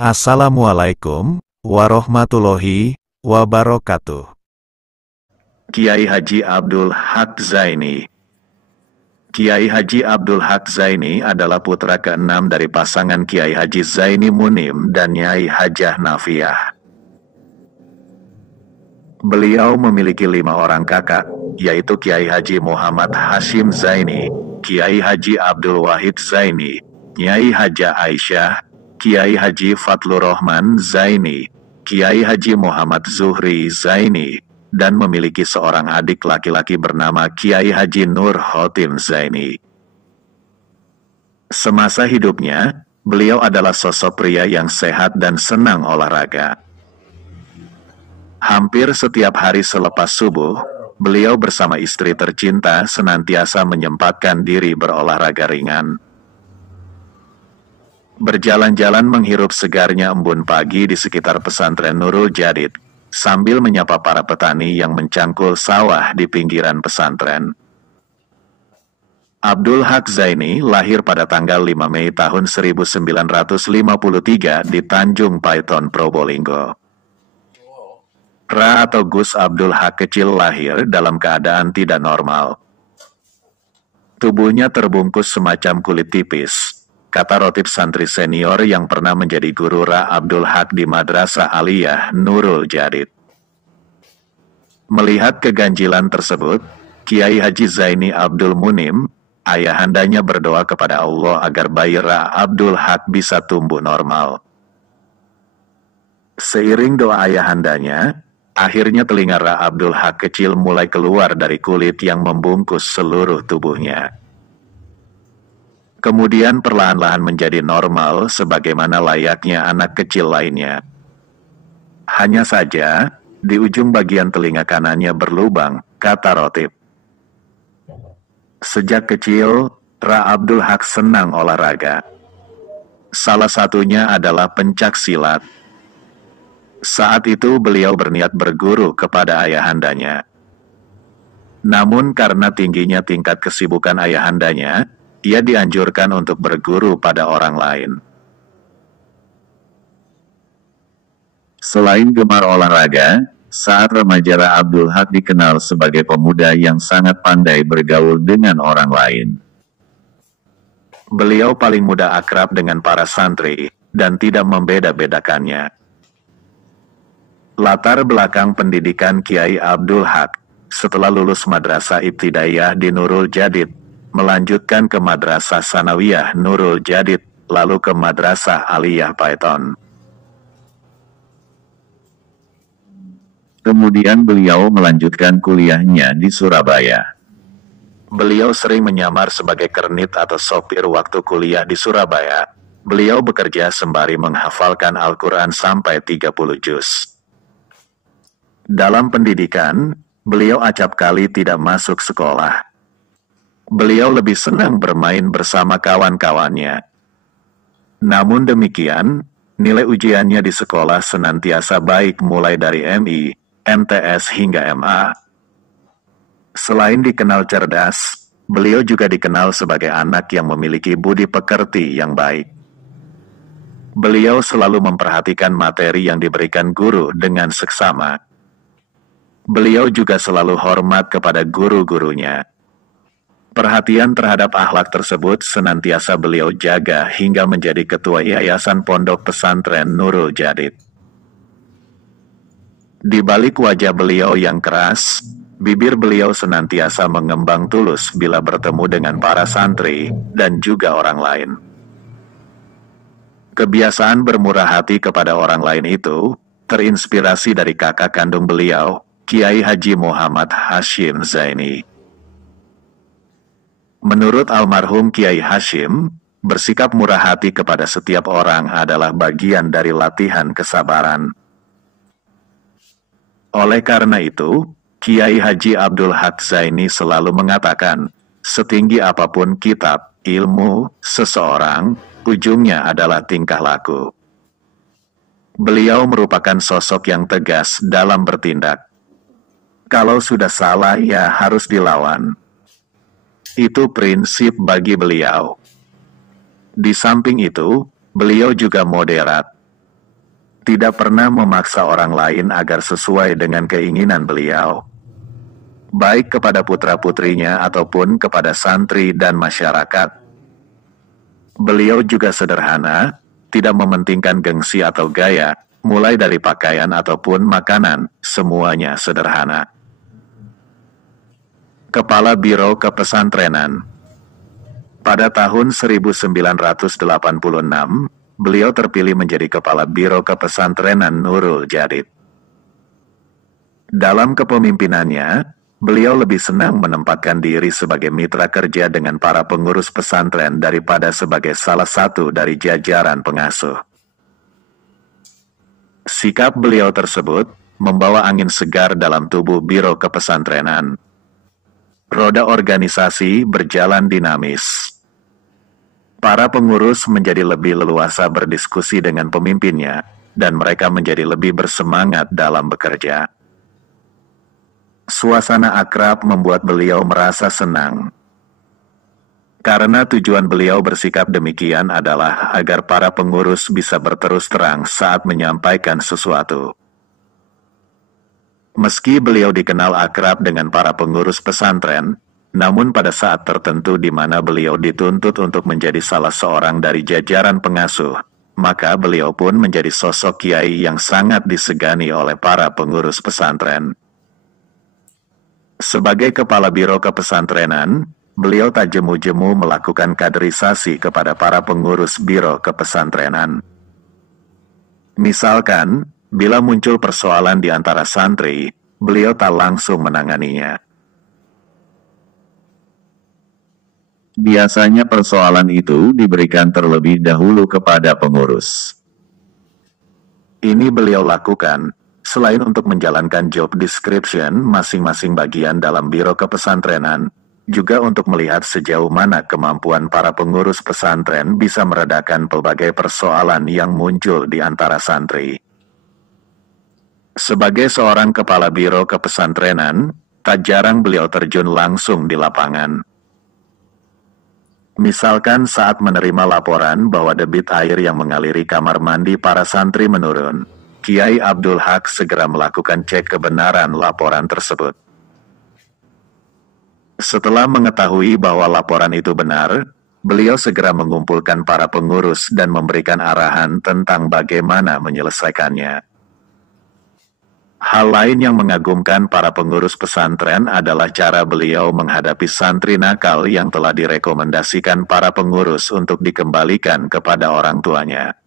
Assalamualaikum warahmatullahi wabarakatuh. Kiai Haji Abdul Haq Zaini. Kiai Haji Abdul Haq Zaini adalah putra keenam dari pasangan Kiai Haji Zaini Munim dan Nyai Hajah Nafiah. Beliau memiliki 5 orang kakak, yaitu Kiai Haji Muhammad Hashim Zaini, Kiai Haji Abdul Wahid Zaini, Nyai Hajah Aisyah, Kiai Haji Fatlur Rahman Zaini, Kiai Haji Muhammad Zuhri Zaini, dan memiliki seorang adik laki-laki bernama Kiai Haji Nur Khotim Zaini. Semasa hidupnya, beliau adalah sosok pria yang sehat dan senang olahraga. Hampir setiap hari selepas subuh, beliau bersama istri tercinta senantiasa menyempatkan diri berolahraga ringan. Berjalan-jalan menghirup segarnya embun pagi di sekitar pesantren Nurul Jadid, sambil menyapa para petani yang mencangkul sawah di pinggiran pesantren. Abdul Haq Zaini lahir pada tanggal 5 Mei tahun 1953 di Tanjung Paiton, Probolinggo. Ra atau Gus Abdul Haq kecil lahir dalam keadaan tidak normal. Tubuhnya terbungkus semacam kulit tipis, kata rotib santri senior yang pernah menjadi guru Ra Abdul Haq di Madrasah Aliyah Nurul Jadid. Melihat keganjilan tersebut, Kiai Haji Zaini Abdul Munim, ayahandanya berdoa kepada Allah agar bayi Ra Abdul Haq bisa tumbuh normal. Seiring doa ayahandanya, akhirnya telinga Ra Abdul Haq kecil mulai keluar dari kulit yang membungkus seluruh tubuhnya. Kemudian perlahan-lahan menjadi normal sebagaimana layaknya anak kecil lainnya. Hanya saja, di ujung bagian telinga kanannya berlubang, kata rotib. Sejak kecil, Ra Abdul Haq senang olahraga. Salah satunya adalah pencak silat. Saat itu beliau berniat berguru kepada ayahandanya. Namun karena tingginya tingkat kesibukan ayahandanya, ia dianjurkan untuk berguru pada orang lain. Selain gemar olahraga, saat remaja Ra Abdul Haq dikenal sebagai pemuda yang sangat pandai bergaul dengan orang lain. Beliau paling mudah akrab dengan para santri, dan tidak membeda-bedakannya. Latar belakang pendidikan Kiai Abdul Haq, setelah lulus Madrasah Ibtidaiyah di Nurul Jadid, melanjutkan ke Madrasah Sanawiyah Nurul Jadid, lalu ke Madrasah Aliyah Paiton. Kemudian beliau melanjutkan kuliahnya di Surabaya. Beliau sering menyamar sebagai kernit atau sopir waktu kuliah di Surabaya. Beliau bekerja sembari menghafalkan Al-Quran sampai 30 juz. Dalam pendidikan, beliau acap kali tidak masuk sekolah. Beliau lebih senang bermain bersama kawan-kawannya. Namun demikian, nilai ujiannya di sekolah senantiasa baik mulai dari MI, MTS hingga MA. Selain dikenal cerdas, beliau juga dikenal sebagai anak yang memiliki budi pekerti yang baik. Beliau selalu memperhatikan materi yang diberikan guru dengan seksama. Beliau juga selalu hormat kepada guru-gurunya. Perhatian terhadap akhlak tersebut senantiasa beliau jaga hingga menjadi ketua Yayasan Pondok Pesantren Nurul Jadid. Di balik wajah beliau yang keras, bibir beliau senantiasa mengembang tulus bila bertemu dengan para santri dan juga orang lain. Kebiasaan bermurah hati kepada orang lain itu terinspirasi dari kakak kandung beliau, Kiai Haji Muhammad Hashim Zaini. Menurut almarhum Kiai Hashim, bersikap murah hati kepada setiap orang adalah bagian dari latihan kesabaran. Oleh karena itu, Kiai Haji Abdul Haq Zaini selalu mengatakan, setinggi apapun kitab, ilmu, seseorang, ujungnya adalah tingkah laku. Beliau merupakan sosok yang tegas dalam bertindak. Kalau sudah salah ya harus dilawan. Itu prinsip bagi beliau. Di samping itu, beliau juga moderat. Tidak pernah memaksa orang lain agar sesuai dengan keinginan beliau, baik kepada putra-putrinya ataupun kepada santri dan masyarakat. Beliau juga sederhana, tidak mementingkan gengsi atau gaya, mulai dari pakaian ataupun makanan, semuanya sederhana. Kepala Biro Kepesantrenan. Pada tahun 1986, beliau terpilih menjadi Kepala Biro Kepesantrenan Nurul Jadid. Dalam kepemimpinannya, beliau lebih senang menempatkan diri sebagai mitra kerja dengan para pengurus pesantren daripada sebagai salah satu dari jajaran pengasuh. Sikap beliau tersebut membawa angin segar dalam tubuh Biro Kepesantrenan. Roda organisasi berjalan dinamis. Para pengurus menjadi lebih leluasa berdiskusi dengan pemimpinnya, dan mereka menjadi lebih bersemangat dalam bekerja. Suasana akrab membuat beliau merasa senang. Karena tujuan beliau bersikap demikian adalah agar para pengurus bisa berterus terang saat menyampaikan sesuatu. Meski beliau dikenal akrab dengan para pengurus pesantren, namun pada saat tertentu di mana beliau dituntut untuk menjadi salah seorang dari jajaran pengasuh, maka beliau pun menjadi sosok kiai yang sangat disegani oleh para pengurus pesantren. Sebagai kepala biro kepesantrenan, beliau tak jemu-jemu melakukan kaderisasi kepada para pengurus biro kepesantrenan. Misalkan, bila muncul persoalan di antara santri, beliau tak langsung menanganinya. Biasanya persoalan itu diberikan terlebih dahulu kepada pengurus. Ini beliau lakukan, selain untuk menjalankan job description masing-masing bagian dalam biro kepesantrenan, juga untuk melihat sejauh mana kemampuan para pengurus pesantren bisa meredakan pelbagai persoalan yang muncul di antara santri. Sebagai seorang kepala biro kepesantrenan, tak jarang beliau terjun langsung di lapangan. Misalkan saat menerima laporan bahwa debit air yang mengaliri kamar mandi para santri menurun, Kiai Abdul Haq segera melakukan cek kebenaran laporan tersebut. Setelah mengetahui bahwa laporan itu benar, beliau segera mengumpulkan para pengurus dan memberikan arahan tentang bagaimana menyelesaikannya. Hal lain yang mengagumkan para pengurus pesantren adalah cara beliau menghadapi santri nakal yang telah direkomendasikan para pengurus untuk dikembalikan kepada orang tuanya.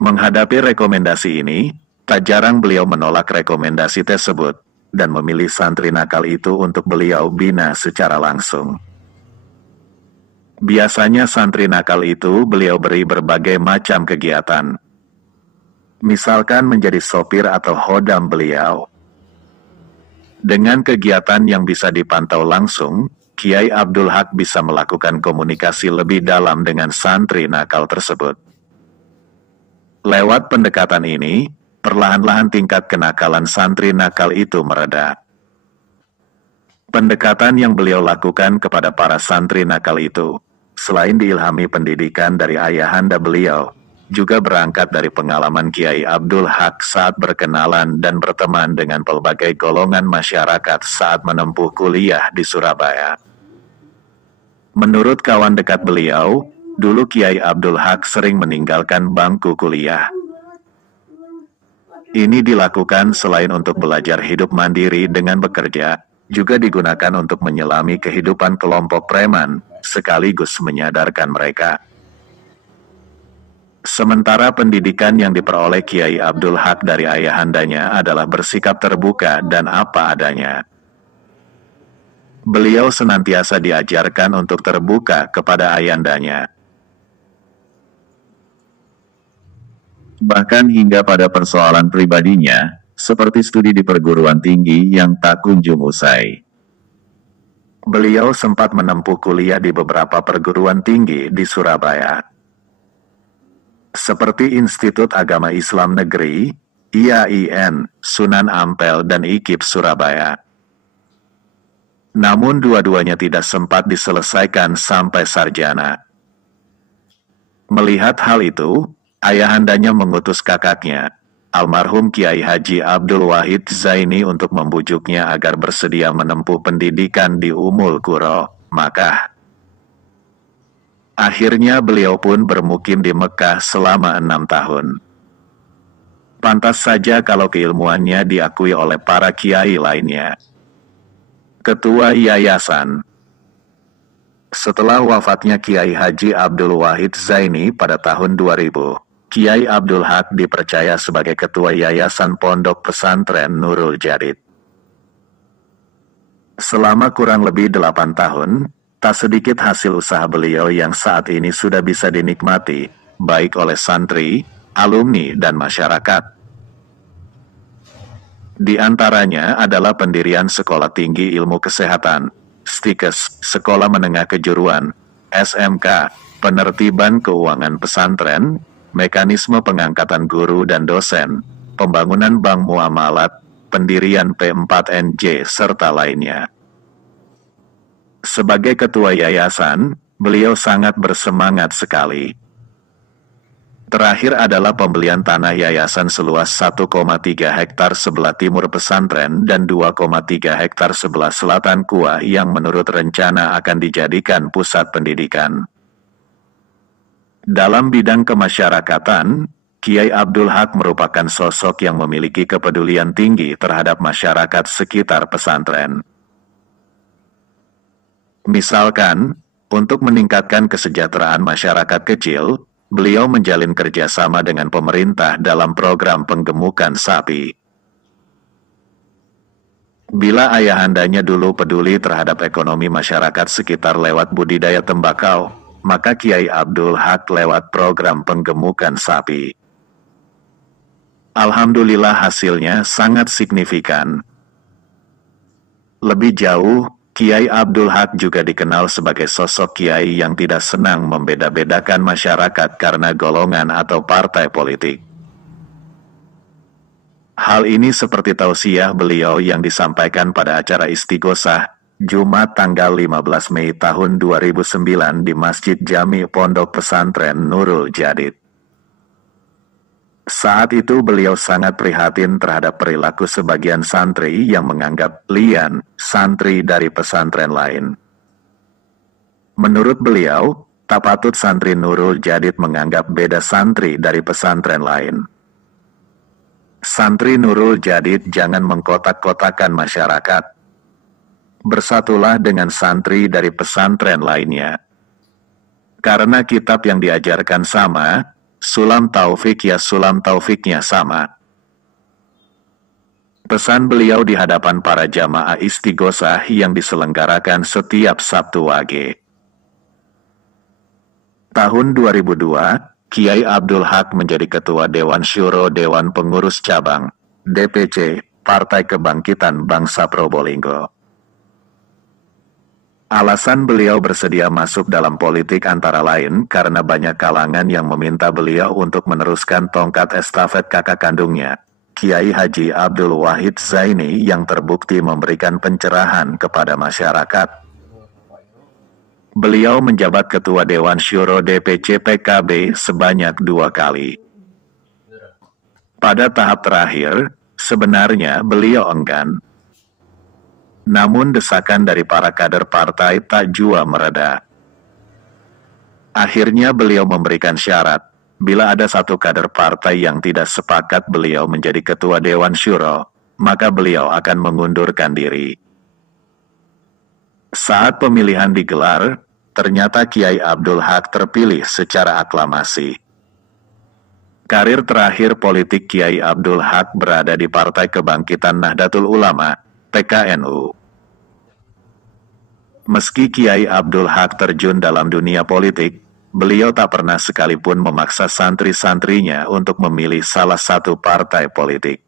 Menghadapi rekomendasi ini, tak jarang beliau menolak rekomendasi tersebut, dan memilih santri nakal itu untuk beliau bina secara langsung. Biasanya santri nakal itu beliau beri berbagai macam kegiatan. Misalkan menjadi sopir atau khodam beliau. Dengan kegiatan yang bisa dipantau langsung, Kiai Abdul Haq bisa melakukan komunikasi lebih dalam dengan santri nakal tersebut. Lewat pendekatan ini, perlahan-lahan tingkat kenakalan santri nakal itu mereda. Pendekatan yang beliau lakukan kepada para santri nakal itu, selain diilhami pendidikan dari ayahanda beliau, juga berangkat dari pengalaman Kiai Abdul Haq saat berkenalan dan berteman dengan pelbagai golongan masyarakat saat menempuh kuliah di Surabaya. Menurut kawan dekat beliau, dulu Kiai Abdul Haq sering meninggalkan bangku kuliah. Ini dilakukan selain untuk belajar hidup mandiri dengan bekerja, juga digunakan untuk menyelami kehidupan kelompok preman, sekaligus menyadarkan mereka. Sementara pendidikan yang diperoleh Kiai Abdul Haq dari ayahandanya adalah bersikap terbuka dan apa adanya. Beliau senantiasa diajarkan untuk terbuka kepada ayandanya. Bahkan hingga pada persoalan pribadinya, seperti studi di perguruan tinggi yang tak kunjung usai. Beliau sempat menempuh kuliah di beberapa perguruan tinggi di Surabaya, seperti Institut Agama Islam Negeri, IAIN, Sunan Ampel dan IKIP Surabaya. Namun dua-duanya tidak sempat diselesaikan sampai sarjana. Melihat hal itu, Ayahandanya mengutus kakaknya, almarhum Kiai Haji Abdul Wahid Zaini untuk membujuknya agar bersedia menempuh pendidikan di Ummul Qura, Makkah. Akhirnya beliau pun bermukim di Mekah selama 6 tahun. Pantas saja kalau keilmuannya diakui oleh para kiai lainnya. Ketua Yayasan. Setelah wafatnya Kiai Haji Abdul Wahid Zaini pada tahun 2000, Kiai Abdul Haq dipercaya sebagai Ketua Yayasan Pondok Pesantren Nurul Jadid. Selama kurang lebih 8 tahun, tak sedikit hasil usaha beliau yang saat ini sudah bisa dinikmati, baik oleh santri, alumni, dan masyarakat. Di antaranya adalah pendirian Sekolah Tinggi Ilmu Kesehatan, STIKES, Sekolah Menengah Kejuruan, SMK, penertiban keuangan pesantren, mekanisme pengangkatan guru dan dosen, pembangunan bank muamalat, pendirian P4NJ, serta lainnya. Sebagai ketua yayasan, beliau sangat bersemangat sekali. Terakhir adalah pembelian tanah yayasan seluas 1,3 hektar sebelah timur pesantren dan 2,3 hektar sebelah selatan Kua yang menurut rencana akan dijadikan pusat pendidikan. Dalam bidang kemasyarakatan, Kiai Abdul Haq merupakan sosok yang memiliki kepedulian tinggi terhadap masyarakat sekitar pesantren. Misalkan, untuk meningkatkan kesejahteraan masyarakat kecil, beliau menjalin kerjasama dengan pemerintah dalam program penggemukan sapi. Bila ayahandanya dulu peduli terhadap ekonomi masyarakat sekitar lewat budidaya tembakau, maka Kiai Abdul Haq lewat program penggemukan sapi. Alhamdulillah hasilnya sangat signifikan. Lebih jauh, Kiai Abdul Haq juga dikenal sebagai sosok kiai yang tidak senang membeda-bedakan masyarakat karena golongan atau partai politik. Hal ini seperti tausiah beliau yang disampaikan pada acara Istighosah, Jumat tanggal 15 Mei tahun 2009 di Masjid Jami Pondok Pesantren Nurul Jadid. Saat itu beliau sangat prihatin terhadap perilaku sebagian santri yang menganggap lian santri dari pesantren lain. Menurut beliau, tak patut santri Nurul Jadid menganggap beda santri dari pesantren lain. Santri Nurul Jadid jangan mengkotak-kotakan masyarakat. Bersatulah dengan santri dari pesantren lainnya. Karena kitab yang diajarkan sama, Sulam Taufik ya sulam taufiknya sama. Pesan beliau di hadapan para jamaah Istighosah yang diselenggarakan setiap Sabtu Wage. Tahun 2002, Kiai Abdul Haq menjadi Ketua Dewan Syuro Dewan Pengurus Cabang, DPC, Partai Kebangkitan Bangsa Probolinggo. Alasan beliau bersedia masuk dalam politik antara lain karena banyak kalangan yang meminta beliau untuk meneruskan tongkat estafet kakak kandungnya, Kiai Haji Abdul Wahid Zaini yang terbukti memberikan pencerahan kepada masyarakat. Beliau menjabat Ketua Dewan Syuro DPC PKB sebanyak 2 kali. Pada tahap terakhir, sebenarnya beliau enggan. Namun desakan dari para kader partai tak jua mereda. Akhirnya beliau memberikan syarat, bila ada satu kader partai yang tidak sepakat beliau menjadi Ketua Dewan Syuro, maka beliau akan mengundurkan diri. Saat pemilihan digelar, ternyata Kiai Abdul Haq terpilih secara aklamasi. Karir terakhir politik Kiai Abdul Haq berada di Partai Kebangkitan Nahdlatul Ulama, PKNU. Meski Kiai Abdul Haq terjun dalam dunia politik, beliau tak pernah sekalipun memaksa santri-santrinya untuk memilih salah satu partai politik.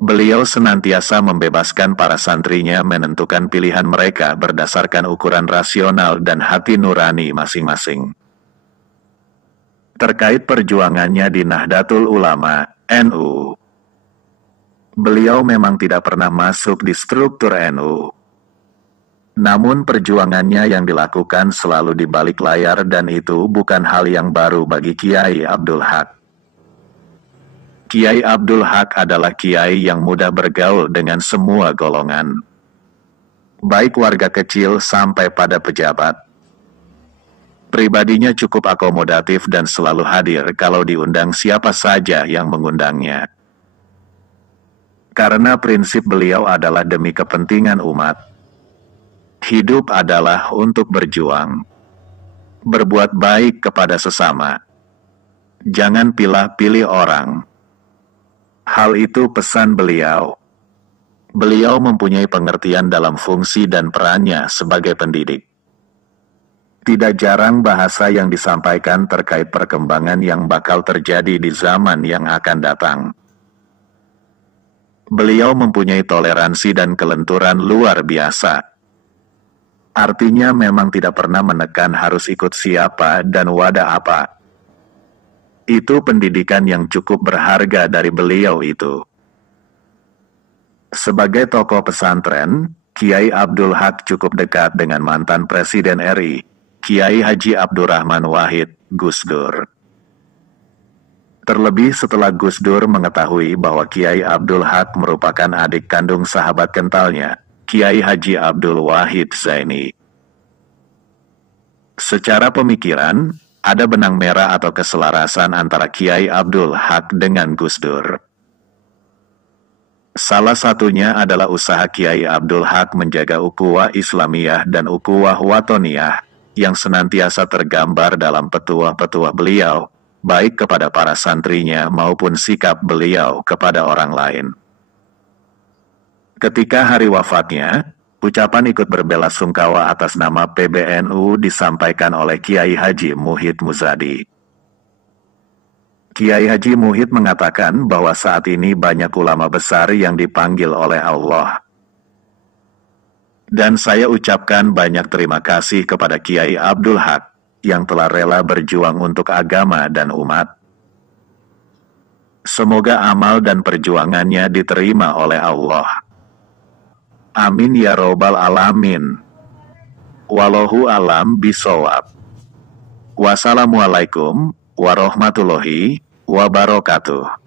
Beliau senantiasa membebaskan para santrinya menentukan pilihan mereka berdasarkan ukuran rasional dan hati nurani masing-masing. Terkait perjuangannya di Nahdlatul Ulama, NU, beliau memang tidak pernah masuk di struktur NU. Namun perjuangannya yang dilakukan selalu di balik layar dan itu bukan hal yang baru bagi Kiai Abdul Haq. Kiai Abdul Haq adalah kiai yang mudah bergaul dengan semua golongan, baik warga kecil sampai pada pejabat. Pribadinya cukup akomodatif dan selalu hadir kalau diundang siapa saja yang mengundangnya. Karena prinsip beliau adalah demi kepentingan umat. Hidup adalah untuk berjuang, berbuat baik kepada sesama. Jangan pilih-pilih orang. Hal itu pesan beliau. Beliau mempunyai pengertian dalam fungsi dan perannya sebagai pendidik. Tidak jarang bahasa yang disampaikan terkait perkembangan yang bakal terjadi di zaman yang akan datang. Beliau mempunyai toleransi dan kelenturan luar biasa. Artinya memang tidak pernah menekan harus ikut siapa dan wadah apa. Itu pendidikan yang cukup berharga dari beliau itu. Sebagai tokoh pesantren, Kiai Abdul Haq cukup dekat dengan mantan Presiden RI, Kiai Haji Abdurrahman Wahid, Gus Dur. Terlebih setelah Gus Dur mengetahui bahwa Kiai Abdul Haq merupakan adik kandung sahabat kentalnya, Kiai Haji Abdul Wahid Zaini. Secara pemikiran, ada benang merah atau keselarasan antara Kiai Abdul Haq dengan Gus Dur. Salah satunya adalah usaha Kiai Abdul Haq menjaga ukhuwah Islamiyah dan ukhuwah Watoniyah yang senantiasa tergambar dalam petuah-petuah beliau, baik kepada para santrinya maupun sikap beliau kepada orang lain. Ketika hari wafatnya, ucapan ikut berbelasungkawa atas nama PBNU disampaikan oleh Kiai Haji Muhid Muzadi. Kiai Haji Muhid mengatakan bahwa saat ini banyak ulama besar yang dipanggil oleh Allah. Dan saya ucapkan banyak terima kasih kepada Kiai Abdul Haq yang telah rela berjuang untuk agama dan umat. Semoga amal dan perjuangannya diterima oleh Allah. Amin ya robbal alamin. Wallahu alam bisawab. Wassalamualaikum warahmatullahi wabarakatuh.